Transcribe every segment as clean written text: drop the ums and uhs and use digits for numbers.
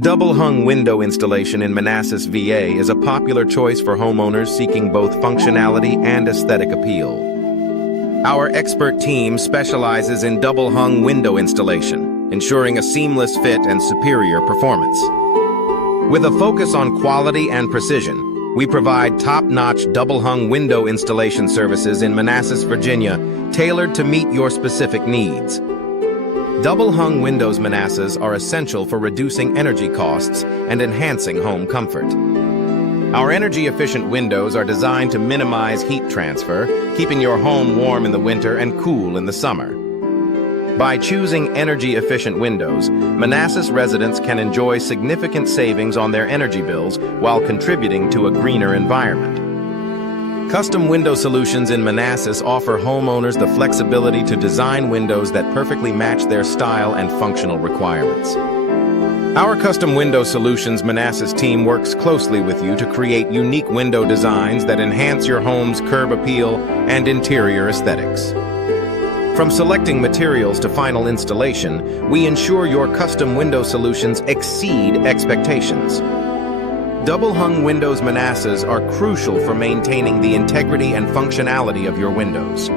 Double-hung window installation in Manassas, VA is a popular choice for homeowners seeking both functionality and aesthetic appeal. Our expert team specializes in double-hung window installation, ensuring a seamless fit and superior performance. With a focus on quality and precision, we provide top-notch double-hung window installation services in Manassas, Virginia, tailored to meet your specific needs. Double-hung Windows Manassas are essential for reducing energy costs and enhancing home comfort. Our energy-efficient windows are designed to minimize heat transfer, keeping your home warm in the winter and cool in the summer. By choosing energy-efficient windows, Manassas residents can enjoy significant savings on their energy bills while contributing to a greener environment. Custom window solutions in Manassas offer homeowners the flexibility to design windows that perfectly match their style and functional requirements. Our Custom Window Solutions Manassas team works closely with you to create unique window designs that enhance your home's curb appeal and interior aesthetics. From selecting materials to final installation, we ensure your custom window solutions exceed expectations. Double-hung Windows Manassas are crucial for maintaining the integrity and functionality of your windows.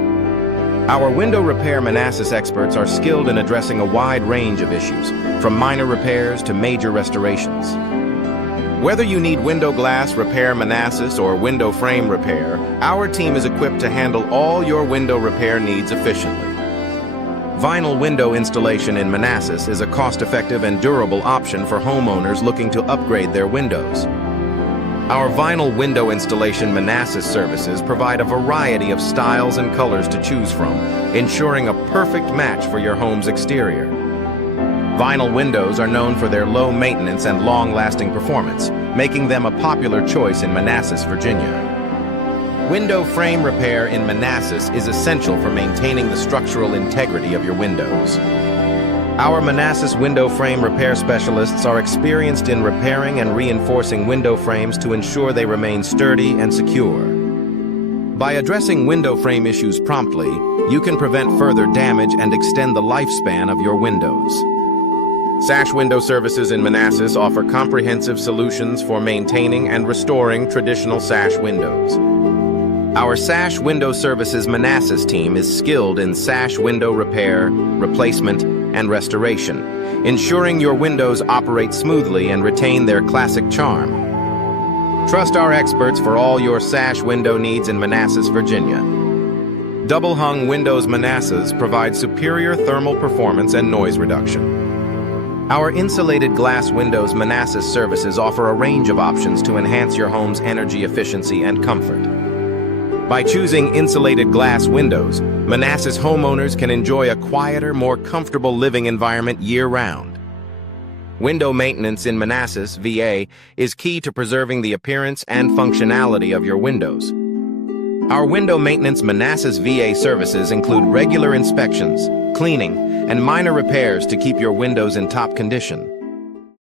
Our window repair Manassas experts are skilled in addressing a wide range of issues, from minor repairs to major restorations. Whether you need window glass repair Manassas or window frame repair, our team is equipped to handle all your window repair needs efficiently. Vinyl window installation in Manassas is a cost-effective and durable option for homeowners looking to upgrade their windows. Our vinyl window installation Manassas services provide a variety of styles and colors to choose from, ensuring a perfect match for your home's exterior. Vinyl windows are known for their low maintenance and long-lasting performance, making them a popular choice in Manassas, Virginia. Window frame repair in Manassas is essential for maintaining the structural integrity of your windows. Our Manassas window frame repair specialists are experienced in repairing and reinforcing window frames to ensure they remain sturdy and secure. By addressing window frame issues promptly, you can prevent further damage and extend the lifespan of your windows. Sash Window Services in Manassas offer comprehensive solutions for maintaining and restoring traditional sash windows. Our Sash Window Services Manassas team is skilled in sash window repair, replacement, and restoration, ensuring your windows operate smoothly and retain their classic charm. Trust our experts for all your sash window needs in Manassas, Virginia. Double-hung Windows Manassas provide superior thermal performance and noise reduction. Our insulated glass windows Manassas services offer a range of options to enhance your home's energy efficiency and comfort. By choosing insulated glass windows, Manassas homeowners can enjoy a quieter, more comfortable living environment year-round. Window maintenance in Manassas, VA, is key to preserving the appearance and functionality of your windows. Our window maintenance Manassas VA services include regular inspections, cleaning, and minor repairs to keep your windows in top condition.